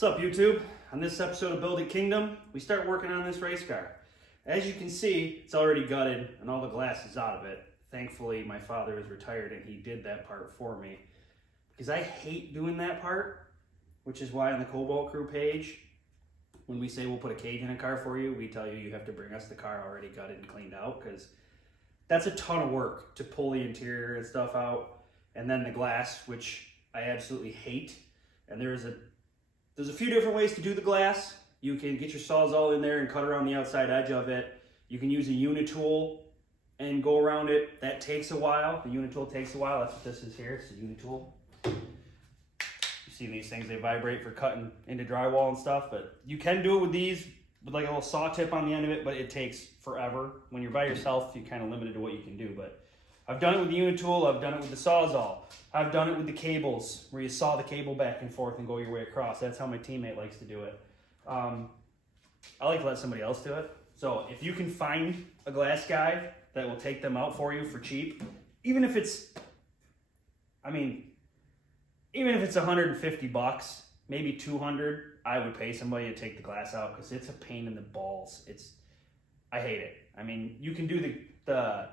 What's up, YouTube? On this episode of Build It Kingdom, we start working on this race car. As you can see, it's already gutted and all the glass is out of it. Thankfully, my father is retired and he did that part for me. Because I hate doing that part, which is why on the Cobalt Crew page, when we say we'll put a cage in a car for you, we tell you you have to bring us the car already gutted and cleaned out, because that's a ton of work to pull the interior and stuff out. And then the glass, which I absolutely hate. And there's a few different ways to do the glass. You can get your Sawzall in there and cut around the outside edge of it. You can use a Unitool and go around it. That takes a while. The Unitool takes a while. That's what this is here. It's a Unitool. You see these things, they vibrate for cutting into drywall and stuff, but you can do it with these with like a little saw tip on the end of it, but it takes forever. When you're by yourself, you're kind of limited to what you can do, but I've done it with the Unitool, I've done it with the Sawzall, I've done it with the cables, where you saw the cable back and forth and go your way across. That's how my teammate likes to do it. I like to let somebody else do it. So if you can find a glass guy that will take them out for you for cheap, even if it's, even if it's 150 bucks, maybe 200, I would pay somebody to take the glass out, because it's a pain in the balls. I hate it. I mean, you can do the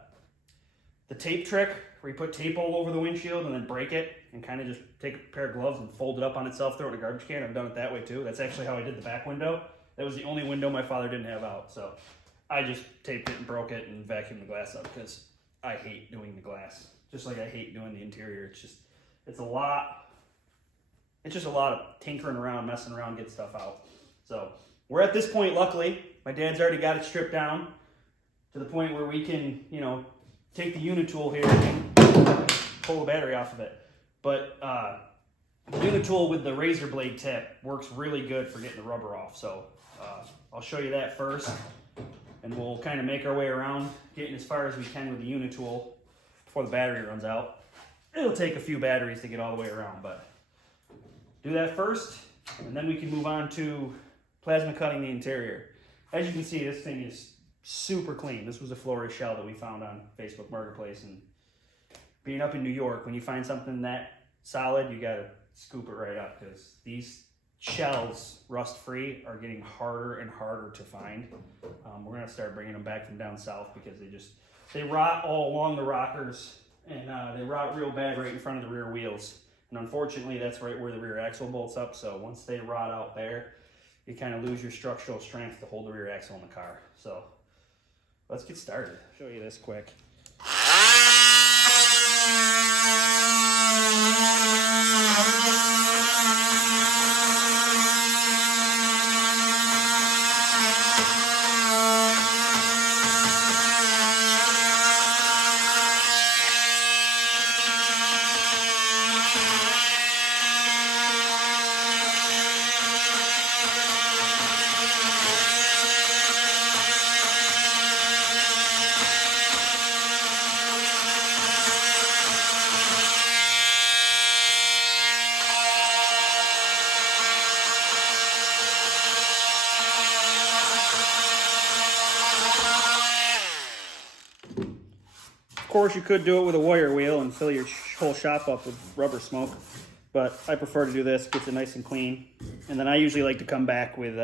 tape trick where you put tape all over the windshield and then break it and kind of just take a pair of gloves and fold it up on itself, throw it in a garbage can. I've done it that way too. That's actually how I did the back window. That was the only window my father didn't have out. So I just taped it and broke it and vacuumed the glass up, because I hate doing the glass. Just like I hate doing the interior. It's a lot. It's just a lot of tinkering around, messing around, get stuff out. So we're at this point, luckily. My dad's already got it stripped down to the point where we can, take the Unitool here and pull the battery off of it. But the Unitool with the razor blade tip works really good for getting the rubber off. So I'll show you that first, and we'll kind of make our way around, getting as far as we can with the Unitool before the battery runs out. It'll take a few batteries to get all the way around, but do that first, and then we can move on to plasma cutting the interior. As you can see, this thing is super clean. This was a Flores shell that we found on Facebook Marketplace, and being up in New York, when you find something that solid, you gotta scoop it right up, because these shells, rust-free, are getting harder and harder to find. We're gonna start bringing them back from down south, because they rot all along the rockers, and they rot real bad right in front of the rear wheels. And unfortunately, that's right where the rear axle bolts up. So once they rot out there, you kind of lose your structural strength to hold the rear axle in the car. So let's get started. I'll show you this quick. Of course, you could do it with a wire wheel and fill your whole shop up with rubber smoke, but I prefer to do this, gets it nice and clean. And then I usually like to come back with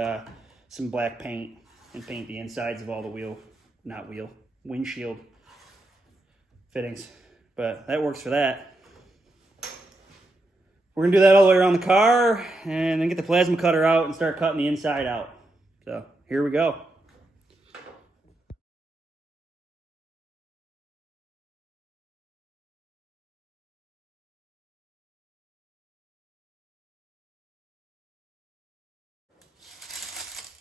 some black paint and paint the insides of all the windshield fittings. But that works for that. We're gonna do that all the way around the car, and then get the plasma cutter out and start cutting the inside out. So here we go.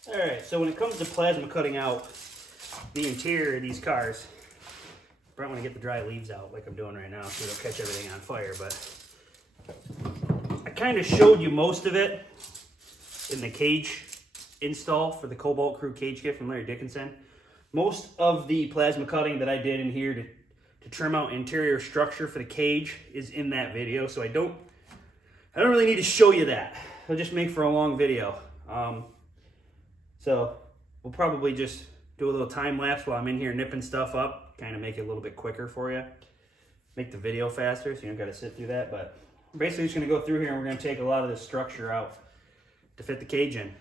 All right, so when it comes to plasma cutting out the interior of these cars, I want to get the dry leaves out like I'm doing right now so we don't catch everything on fire, but I kind of showed you most of it in the cage install for the Cobalt Crew cage kit from Larry Dickinson. Most of the plasma cutting that I did in here to trim out interior structure for the cage is in that video, so I don't really need to show you that. It'll just make for a long video. So we'll probably just do a little time lapse while I'm in here nipping stuff up, kind of make it a little bit quicker for you. Make the video faster so you don't got to sit through that. But we're basically just going to go through here and we're going to take a lot of this structure out to fit the cage in.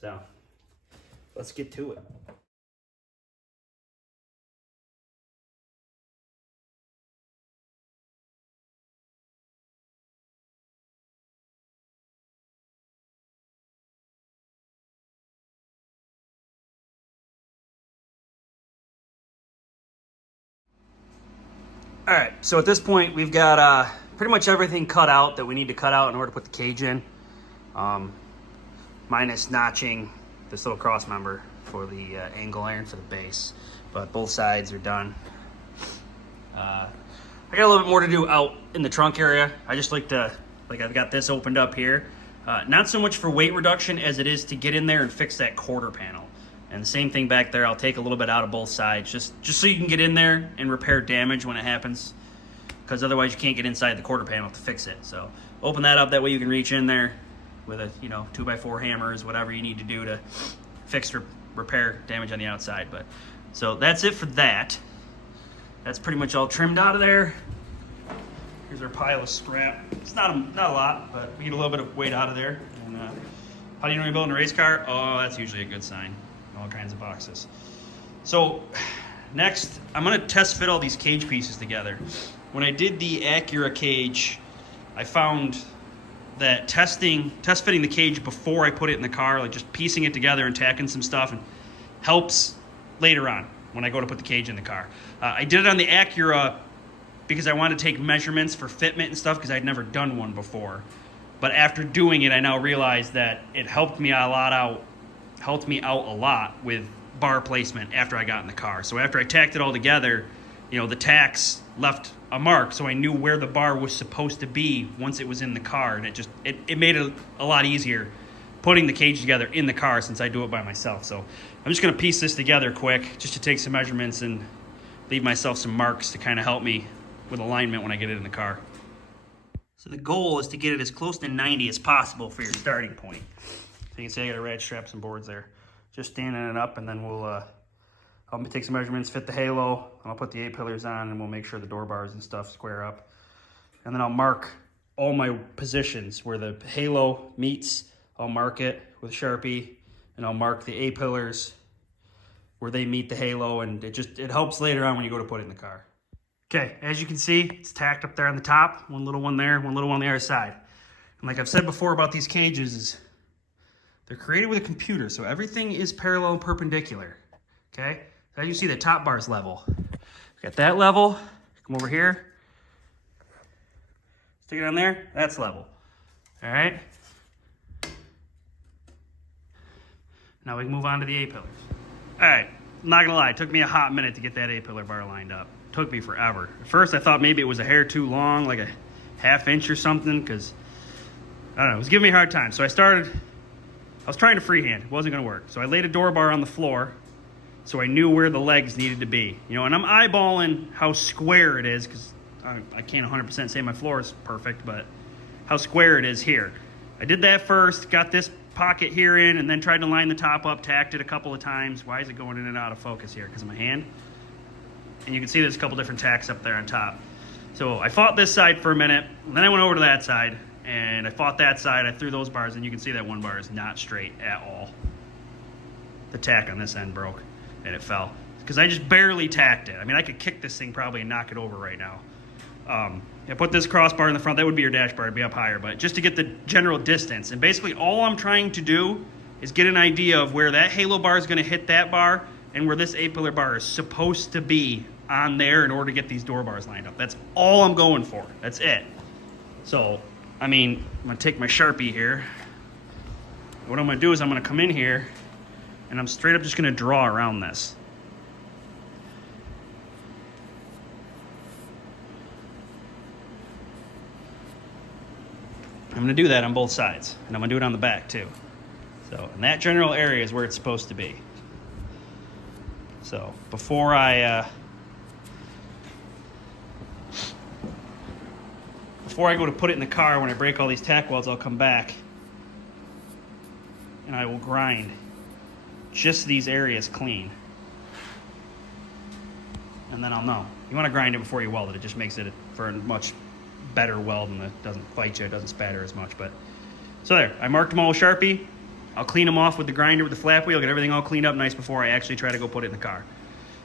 So let's get to it. All right, so at this point, we've got pretty much everything cut out that we need to cut out in order to put the cage in, minus notching this little cross member for the angle iron for the base, but both sides are done. I got a little bit more to do out in the trunk area. I just like to, I've got this opened up here, not so much for weight reduction as it is to get in there and fix that quarter panel. And the same thing back there, I'll take a little bit out of both sides, just so you can get in there and repair damage when it happens, because otherwise you can't get inside the quarter panel to fix it. So open that up, that way you can reach in there with a 2x4 hammers, whatever you need to do to fix or repair damage on the outside. But so that's it for that. That's pretty much all trimmed out of there. Here's our pile of scrap. It's not a lot, but we get a little bit of weight out of there. And how do you know you're building a race car? Oh, that's usually a good sign. All kinds of boxes. So next, I'm gonna test fit all these cage pieces together. When I did the Acura cage, I found that test fitting the cage before I put it in the car, like just piecing it together and tacking some stuff, and helps later on when I go to put the cage in the car. I did it on the Acura because I wanted to take measurements for fitment and stuff because I'd never done one before. But after doing it, I now realized that it helped me out a lot with bar placement after I got in the car. So after I tacked it all together, the tacks left a mark, so I knew where the bar was supposed to be once it was in the car, and it made it a lot easier putting the cage together in the car since I do it by myself. So I'm just gonna piece this together quick just to take some measurements and leave myself some marks to kind of help me with alignment when I get it in the car. So the goal is to get it as close to 90 as possible for your starting point. So you can see I got a rad strap, some boards there. Just standing it up, and then I'll take some measurements, fit the halo, and I'll put the A-pillars on, and we'll make sure the door bars and stuff square up. And then I'll mark all my positions where the halo meets. I'll mark it with Sharpie, and I'll mark the A-pillars where they meet the halo, and it helps later on when you go to put it in the car. Okay, as you can see, it's tacked up there on the top, one little one there, one little one on the other side. And like I've said before about these cages, they're created with a computer, so everything is parallel and perpendicular, okay? So as you see, the top bar's level. Got that level, come over here, stick it on there, that's level, all right? Now we can move on to the A-pillars. All right, I'm not gonna lie, it took me a hot minute to get that A-pillar bar lined up. It took me forever. At first I thought maybe it was a hair too long, like a ½ inch or something, because, I don't know, it was giving me a hard time. So I was trying to freehand, it wasn't gonna work. So I laid a door bar on the floor so I knew where the legs needed to be. And I'm eyeballing how square it is, because I can't 100% say my floor is perfect, but how square it is here. I did that first, got this pocket here in, and then tried to line the top up, tacked it a couple of times. Why is it going in and out of focus here? Because of my hand? And you can see there's a couple different tacks up there on top. So I fought this side for a minute, and then I went over to that side, and I fought that side. I threw those bars, and you can see that one bar is not straight at all. The tack on this end broke, and it fell. Because I just barely tacked it. I mean, I could kick this thing probably and knock it over right now. I put this crossbar in the front. That would be your dash bar. It'd be up higher, but just to get the general distance. And basically all I'm trying to do is get an idea of where that halo bar is going to hit that bar and where this A-pillar bar is supposed to be on there in order to get these door bars lined up. That's all I'm going for. That's it. So, I mean, I'm going to take my Sharpie here. What I'm going to do is I'm going to come in here and I'm straight up just going to draw around this. I'm going to do that on both sides, and I'm going to do it on the back too. So, in that general area is where it's supposed to be. So, before I go to put it in the car, when I break all these tack welds, I'll come back and I will grind just these areas clean. And then I'll know. You want to grind it before you weld it. It just makes it for a much better weld, and it doesn't fight you, it doesn't spatter as much. But So there, I marked them all with Sharpie. I'll clean them off with the grinder with the flap wheel, get everything all cleaned up nice before I actually try to go put it in the car.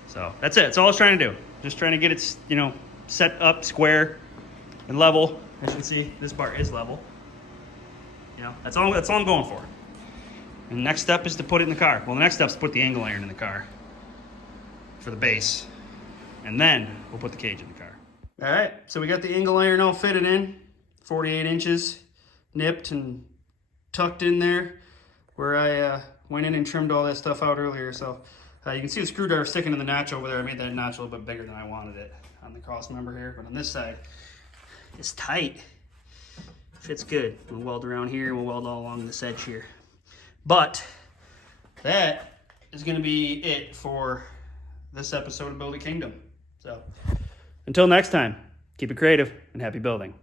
So that's it. That's all I was trying to do. Just trying to get it, you know, set up square and level. As you can see, this bar is level. You know, that's all I'm going for. And the next step is to put it in the car. Well, the next step is to put the angle iron in the car for the base. And then we'll put the cage in the car. All right, so we got the angle iron all fitted in, 48 inches, nipped and tucked in there where I went in and trimmed all that stuff out earlier. So you can see the screwdriver sticking in the notch over there. I made that notch a little bit bigger than I wanted it on the cross member here. But on this side, it's tight. Fits good. We'll weld around here. We'll weld all along this edge here. But that is going to be it for this episode of Build a Kingdom. So until next time, keep it creative and happy building.